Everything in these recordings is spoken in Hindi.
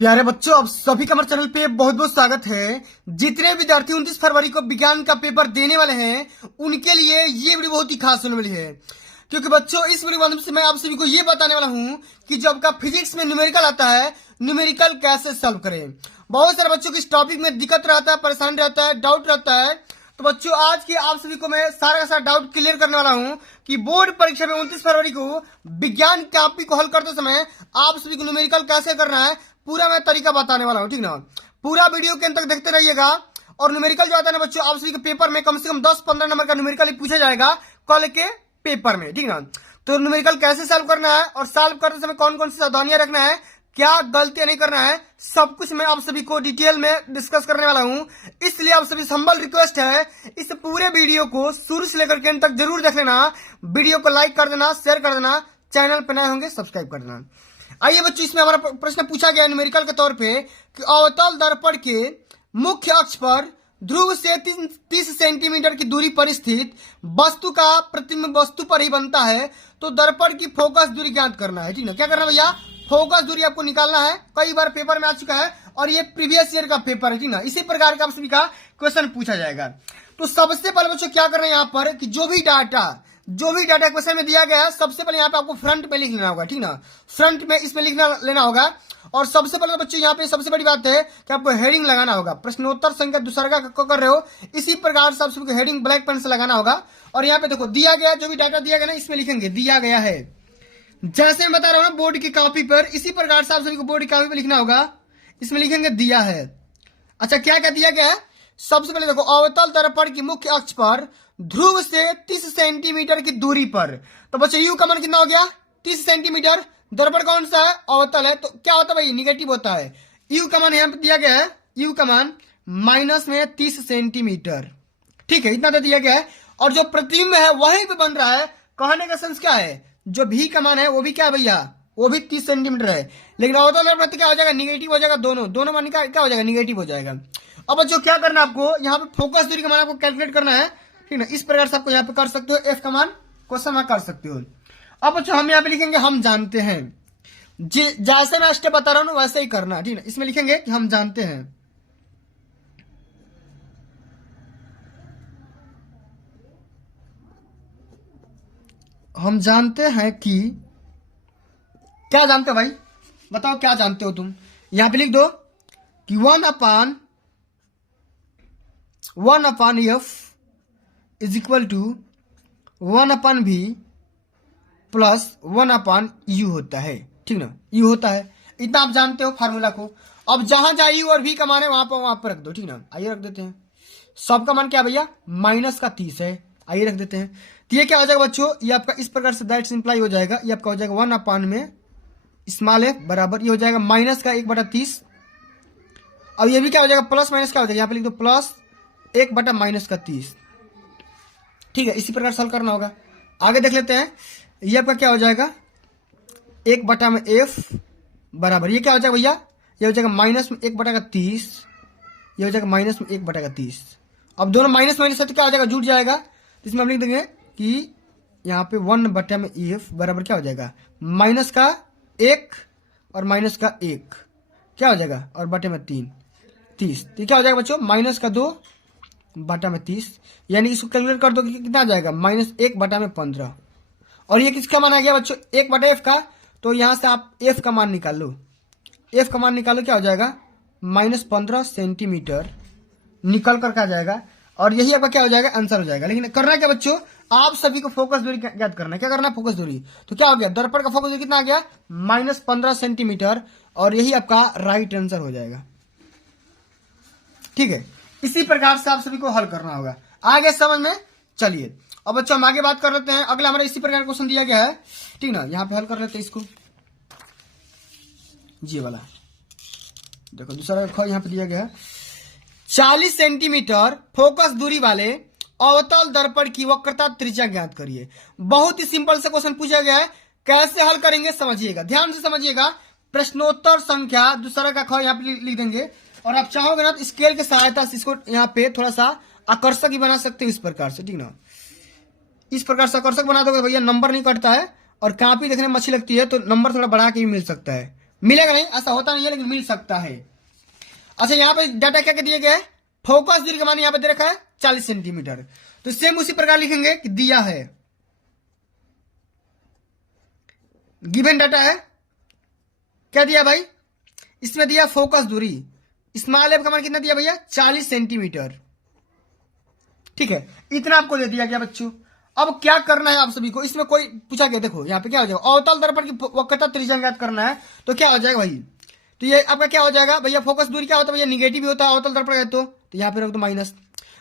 प्यारे बच्चों, आप सभी का हमारे चैनल पे बहुत बहुत स्वागत है। जितने विद्यार्थी 29 फरवरी को विज्ञान का पेपर देने वाले हैं उनके लिए ये वीडियो बहुत ही खास होने वाली है, क्योंकि बच्चों इस वीडियो के माध्यम से मैं आप सभी को ये बताने वाला हूँ कि जो आपका फिजिक्स में न्यूमेरिकल आता है, न्यूमेरिकल कैसे सॉल्व करें। बहुत सारे बच्चों को इस टॉपिक में दिक्कत रहता है, परेशान रहता है, डाउट रहता है। तो बच्चों आज की आप सभी को मैं सारा का सारा डाउट क्लियर करने वाला हूं कि बोर्ड परीक्षा में 29 फरवरी को विज्ञान टॉपिक को हल करते समय आप सभी को न्यूमेरिकल कैसे करना है पूरा मैं तरीका बताने वाला हूं, ठीक ना। पूरा वीडियो के अंत तक देखते रहिएगा। और न्यूमेरिकल जो आता है ना बच्चों, आप सभी के पेपर में कम से कम 10-15 नंबर का न्यूमेरिकल पूछा जाएगा कल के पेपर में, ठीक ना। तो न्यूमेरिकल कैसे सॉल्व करना है और सॉल्व करते समय कौन कौन सी सावधानियां रखना है, क्या गलतियां नहीं करना है, सब कुछ मैं आप सभी को डिटेल में डिस्कस करने वाला हूं। इसलिए आप सभी से हम्बल रिक्वेस्ट है, इस पूरे वीडियो को शुरू से लेकर के अंत तक जरूर देख लेना। वीडियो को लाइक कर देना, शेयर कर देना, चैनल पर नए होंगे सब्सक्राइब कर देना। आइए बच्चों, इसमें हमारा प्रश्न पूछा गया न्यूमेरिकल के तौर पे कि अवतल दर्पण के मुख्य अक्ष पर ध्रुव से 30 सेंटीमीटर की दूरी पर स्थित वस्तु का प्रतिबिंब वस्तु पर ही बनता है, तो दर्पण की फोकस दूरी ज्ञात करना है, ठीक है। क्या करना है भैया, फोकस दूरी आपको निकालना है। कई बार पेपर में आ चुका है और ये प्रीवियस ईयर का पेपर है, ठीक ना। इसी प्रकार का आप सभी का क्वेश्चन पूछा जाएगा। तो सबसे पहले बच्चों क्या करना है, यहाँ पर कि जो भी डाटा क्वेश्चन में दिया गया है सबसे पहले यहाँ पे आपको फ्रंट में लिख लेना होगा, ठीक ना। फ्रंट में इसमें लिखना लेना होगा। और सबसे पहले बच्चों यहाँ पे सबसे बड़ी बात है कि आपको हेडिंग लगाना होगा। प्रश्नोत्तर संख्या दूसरा का कर रहे हो, इसी प्रकार से आप सबको हेडिंग ब्लैक पेन से लगाना होगा। और यहाँ पे देखो दिया गया, जो भी डाटा दिया गया ना इसमें लिखेंगे दिया गया है, जैसे मैं बता रहा हूं ना बोर्ड की कॉपी पर, इसी प्रकार से आप सभी को बोर्ड की कॉपी पर लिखना होगा। इसमें लिखेंगे दिया है। अच्छा, क्या क्या दिया गया है, सबसे पहले देखो अवतल दर्पण की मुख्य अक्ष पर ध्रुव से 30 सेंटीमीटर की दूरी पर, तो बच्चों यू का मान कितना हो गया 30 सेंटीमीटर। दर्पण कौन सा है, अवतल है, तो क्या होता है भाई निगेटिव होता है। यू का मान यहां पर दिया गया है, यू का मान माइनस में 30 सेंटीमीटर, ठीक है, इतना तो दिया गया है। और जो प्रतिबिंब है वहीं पे बन रहा है। कहने का सेंस क्या है, जो भी का मान है वो भी क्या है भैया, वो भी 30 सेंटीमीटर है। लेकिन अवतल दर्पण क्या हो जाएगा, निगेटिव हो जाएगा, दोनों मान क्या हो जाएगा, निगेटिव हो जाएगा। अब बच्चों क्या करना है आपको, यहाँ पे फोकस दूरी का मान आपको कैलकुलेट करना है, ठीक ना। इस प्रकार से आपको यहाँ पे कर सकते हो, एफ का मान क्वेश्चन में कर सकते हो। अब बच्चों हम यहाँ पे लिखेंगे हम जानते हैं, जैसे मैं स्टेप बता रहा हूँ वैसे ही करना, ठीक ना। इसमें लिखेंगे कि हम जानते हैं, हम जानते हैं कि, क्या जानते हो भाई, बताओ क्या जानते हो तुम। यहां पे लिख दो कि 1/1 f is equal to 1/v plus 1/u होता है, ठीक ना। यू होता है, इतना आप जानते हो फार्मूला को। अब जहां जहां यू और v का मान है वहां पर रख दो, ठीक ना। आइए रख देते हैं, सबका मान क्या भैया -30 है, आइए रख देते हैं। तो ये क्या हो जाएगा बच्चों, ये आपका इस प्रकार से दैट सिंप्लाई हो जाएगा। ये आपका हो जाएगा 1/, में स्मॉल एफ बराबर, ये हो जाएगा -1/30। अब ये भी क्या हो जाएगा, प्लस माइनस क्या हो जाएगा, यहाँ पे लिख दो प्लस 1/-30, ठीक है। इसी प्रकार सॉल्व करना होगा। आगे देख लेते हैं, ये आपका क्या हो जाएगा 1/f बराबर, ये क्या हो जाएगा भैया, ये हो जाएगा -1/30, ये हो जाएगा -1/30। अब दोनों माइनस माइनस है तो क्या हो जाएगा, जुट जाएगा। तो इसमें हम लिख देंगे कि यहाँ पे 1/f बराबर क्या हो जाएगा, -1 और -1 क्या हो जाएगा, और बटे में 30। तो क्या हो जाएगा बच्चों -2/30, यानी इसको कैलकुलेट कर दो कि कितना आ जाएगा, -1/15। और ये किसका मान आ गया बच्चों, 1/f का। तो यहां से आप f का मान निकाल लो, f का मान निकालो, क्या हो जाएगा -15 सेंटीमीटर निकल कर आ जाएगा। और यही आपका क्या हो जाएगा, आंसर हो जाएगा। लेकिन करना क्या बच्चों, आप सभी को फोकस दूरी ज्ञात करना है। क्या करना है, फोकस दूरी। तो क्या हो गया, दर्पण का फोकस दूरी कितना आ गया, -15 सेंटीमीटर, और यही आपका राइट आंसर हो जाएगा, ठीक है। इसी प्रकार से आप सभी को हल करना होगा। आगे समझ में चलिए। अब बच्चों हम आगे बात कर लेते हैं, अगला हमारा इसी प्रकार क्वेश्चन दिया गया है, ठीक ना। यहाँ पे हल कर लेते हैं इसको, जी वाला देखो दूसरा यहाँ पे दिया गया है 40 सेंटीमीटर फोकस दूरी वाले अवतल दर्पण की वक्रता त्रिज्या ज्ञात करिए। बहुत ही सिंपल सा क्वेश्चन पूछा गया है, कैसे हल करेंगे समझिएगा, ध्यान से समझिएगा। प्रश्नोत्तर संख्या दूसरा का ख यहाँ पे लिख देंगे, और आप चाहोगे ना तो स्केल की सहायता से इसको यहाँ पे थोड़ा सा आकर्षक ही बना सकते हो, इस प्रकार से, ठीक ना। इस प्रकार से आकर्षक बना दोगे भैया, नंबर नहीं कटता है, और कॉपी देखने में अच्छी लगती है तो नंबर थोड़ा बढ़ा के भी मिल सकता है। मिलेगा नहीं, ऐसा होता नहीं है, लेकिन मिल सकता है। अच्छा, यहाँ पे डाटा क्या दिया गया है, फोकस दूरी का मान यहाँ पे दे रखा है 40 सेंटीमीटर। तो सेम उसी प्रकार लिखेंगे कि दिया है, गिवन डाटा है, क्या दिया भाई, इसमें दिया फोकस दूरी, स्मॉल एफ का मान कितना दिया भैया, 40 सेंटीमीटर। ठीक है, इतना आपको दे दिया गया बच्चों। अब क्या करना है आप सभी को, इसमें कोई पूछा गया, देखो यहाँ पे क्या हो जाएगा, अवतल दर्पण की वक्रता त्रिज्या ज्ञात करना है। तो क्या हो जाएगा भाई, तो ये आपका क्या हो जाएगा भैया, फोकस दूरी क्या होता है भैया, निगेटिव भी होता है अवतल दर्पण का, तो यहाँ पे रख दो माइनस।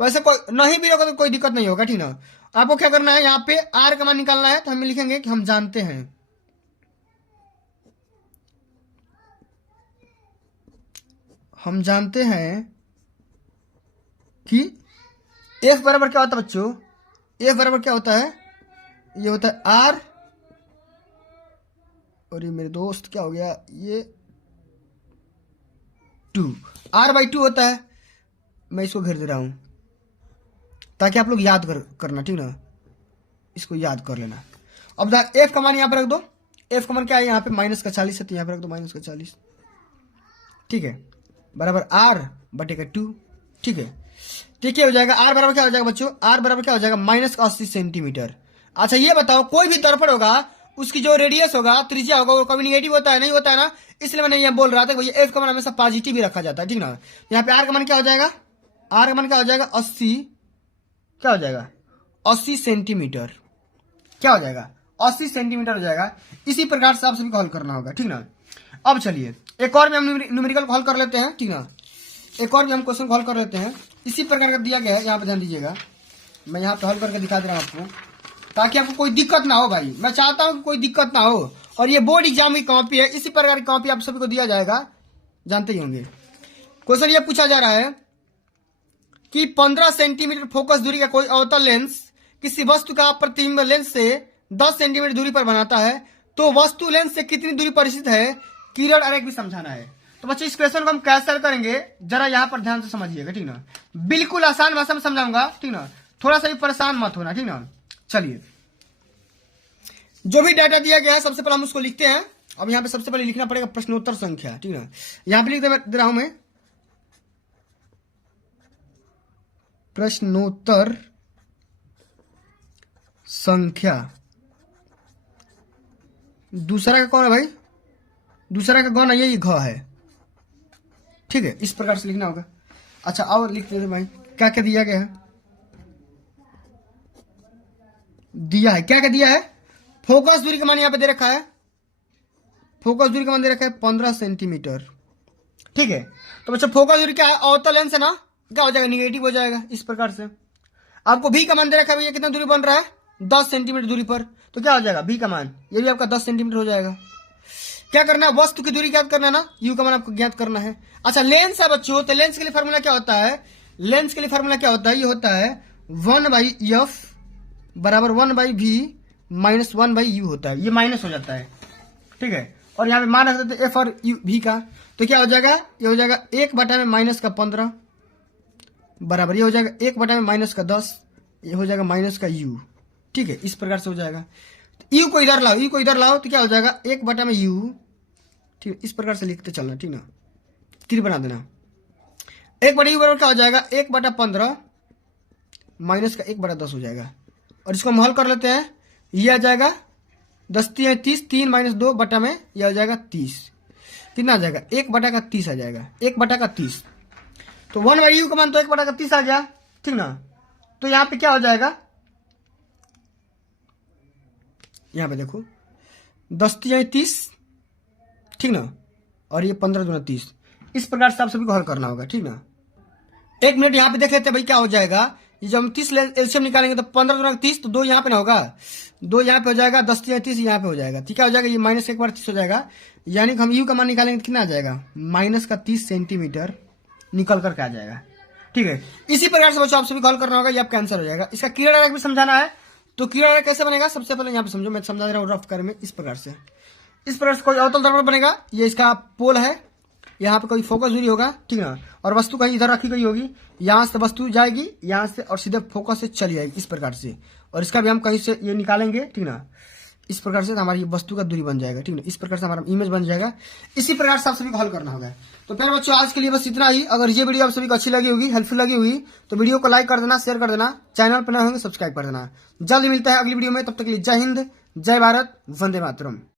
वैसे कोई नहीं भी रखो तो कोई दिक्कत नहीं होगा, ठीक ना। आपको क्या करना है, यहाँ पे आर का मान निकालना है, तो हम लिखेंगे कि हम जानते हैं, हम जानते हैं कि एफ बराबर क्या होता है बच्चों, एफ बराबर क्या होता है, ये होता है आर, और ये मेरे दोस्त क्या हो गया, ये 2 R/2 होता है। मैं इसको घेर दे रहा हूं ताकि आप लोग याद करना, ठीक ना, इसको याद कर लेना। अब एफ का मान यहां पर रख दो, एफ का मान क्या है, यहाँ पे -40 है, तो यहाँ पर रख दो -40, ठीक है, बराबर R/2, ठीक है। ठीक है, हो जाएगा आर बराबर क्या हो जाएगा बच्चों, आर बराबर क्या हो जाएगा, -80 सेंटीमीटर। अच्छा ये बताओ, कोई भी दर्पण होगा उसकी जो रेडियस होगा, त्रिज्या होगा, वो कभी निगेटिव होता है, नहीं होता है ना, इसलिए मैंने ये बोल रहा था भैया एफ का मान हमेशा पॉजिटिव ही रखा जाता है, ठीक ना। यहाँ पे आर का मान क्या हो जाएगा, आर का मान क्या हो जाएगा 80, क्या हो जाएगा 80 सेंटीमीटर, क्या हो जाएगा 80 सेंटीमीटर हो जाएगा। इसी प्रकार से आप सभी को हल करना होगा, ठीक ना। अब चलिए एक और भी हम न्यूमेरिकल को हल कर लेते हैं, ठीक ना, एक और भी हम क्वेश्चन को हल कर लेते हैं। इसी प्रकार का दिया गया है, यहाँ पे ध्यान दीजिएगा, मैं यहाँ पे हल करके दिखा दे रहा हूँ आपको, ताकि आपको कोई दिक्कत ना हो भाई, मैं चाहता हूँ कि कोई दिक्कत ना हो। और ये बोर्ड एग्जाम की कॉपी है, इसी प्रकार की कॉपी आप सभी को दिया जाएगा, जानते ही होंगे। क्वेश्चन ये पूछा जा रहा है कि 15 सेंटीमीटर फोकस दूरी का कोई अवतल लेंस किसी वस्तु का प्रतिबिंब लेंस से 10 सेंटीमीटर दूरी पर बनाता है, तो वस्तु लेंस से कितनी दूरी पर स्थित है, किरण आरेख भी समझाना है। तो बच्चे इस क्वेश्चन को हम कैसे करेंगे, जरा यहाँ पर ध्यान से समझिएगा, ठीक ना, बिल्कुल आसान भाषा में समझाऊंगा, ठीक ना, थोड़ा सा भी परेशान मत होना, ठीक ना। चलिए, जो भी डाटा दिया गया है सबसे पहले हम उसको लिखते हैं। अब यहाँ पे सबसे पहले लिखना पड़ेगा प्रश्नोत्तर संख्या, ठीक ना, यहाँ पे लिख दे रहा हूं मैं प्रश्नोत्तर संख्या। दूसरा का कौन है भाई, दूसरा का कौन है, ये घ है, ठीक है, इस प्रकार से लिखना होगा। अच्छा और लिख देते भाई, क्या क्या दिया गया है, दिया है, क्या क्या दिया है, फोकस दूरी का मान यहाँ पे दे रखा है, फोकस दूरी का मान दे रखा है 15 सेंटीमीटर, ठीक है। तो बच्चों फोकस दूरी क्या है, अवतल लेंस है ना, क्या हो जाएगा, निगेटिव हो जाएगा। इस प्रकार से आपको भी का मान दे रखा है, भैया कितना दूरी बन रहा है, 10 सेंटीमीटर दूरी पर, तो क्या हो जाएगा भी का मान, ये भी आपका 10 सेंटीमीटर हो जाएगा। क्या करना है, वस्तु की दूरी ज्ञात करना है ना, यू का मान आपको ज्ञात करना है। अच्छा लेंस है बच्चों, तो लेंस के लिए फॉर्मूला क्या होता है, लेंस के लिए फॉर्मूला क्या होता है, ये होता है 1/f बराबर 1/v माइनस 1/u होता है, ये माइनस हो जाता है, ठीक है। और यहाँ पे मान रख देते एफ और यू भी का, तो क्या हो जाएगा, ये हो जाएगा 1/में -15 बराबर, ये हो जाएगा 1/में -10, ये हो जाएगा -u, ठीक है, इस प्रकार से हो जाएगा। यू को इधर लाओ, यू को इधर लाओ, तो क्या हो जाएगा 1/u, ठीक है, इस प्रकार से लिखते चलना, ठीक ना, तीर बना देना। 1/u बराबर क्या हो जाएगा 1/15 माइनस का 1/10 हो जाएगा। और इसको हम हल कर लेते हैं, ये आ जाएगा 10 × 30, 3 - 2 बटा में ये हो जाएगा 30, कितना आ जाएगा 1/30 आ जाएगा, 1/30। तो 1/u का मान तो 1/30 आ गया, ठीक ना। तो यहाँ पे क्या हो जाएगा, यहाँ पे देखो 10 × 30, ठीक ना, और ये 15 × 30, इस प्रकार से आप सभी को हल करना होगा, ठीक ना। 1 मिनट यहाँ पे देख लेते हैं भाई क्या हो जाएगा। ये जब हम 30 एलसीएम निकालेंगे तो 15 × 30, तो 2 यहाँ पे ना होगा, 2 यहाँ पे हो जाएगा, 10 × 30 यहाँ पे हो जाएगा, ठीक है, हो जाएगा ये -1/30 हो जाएगा। यानी कि हम यू का मान निकालेंगे तो कितना आ जाएगा, -30 सेंटीमीटर निकल करके आ जाएगा, ठीक है। इसी प्रकार से बच्चों आप सभी को हल करना होगा, ये आपका आंसर हो जाएगा। इसका किरण आरेख भी समझाना है, तो किरण आरेख कैसे बनेगा, सबसे पहले यहाँ पे समझो, मैं समझा दे रहा हूँ रफ कर में। इस प्रकार से कोई अवतल दर्पण बनेगा, ये इसका पोल है, यहाँ पे कोई फोकस दूरी होगा, ठीक ना, और वस्तु कहीं इधर रखी गई होगी, यहाँ से वस्तु जाएगी यहाँ से और सीधे फोकस से चली जाएगी, इस प्रकार से। और इसका भी हम कहीं से ये निकालेंगे, ठीक ना, इस प्रकार से हमारी वस्तु का दूरी बन जाएगा, ठीक है। इस प्रकार से हमारा इमेज बन जाएगा। इसी प्रकार से आप सभी को हल करना होगा। तो प्यारे बच्चों, आज के लिए बस इतना ही। अगर ये वीडियो आप सभी को अच्छी लगी होगी, हेल्पफुल लगी होगी, तो वीडियो को लाइक कर देना, शेयर कर देना, चैनल पर नए होंगे सब्सक्राइब कर देना। जल्द मिलता है अगली वीडियो में, तब तक के लिए जय हिंद, जय भारत, वंदे मातरम।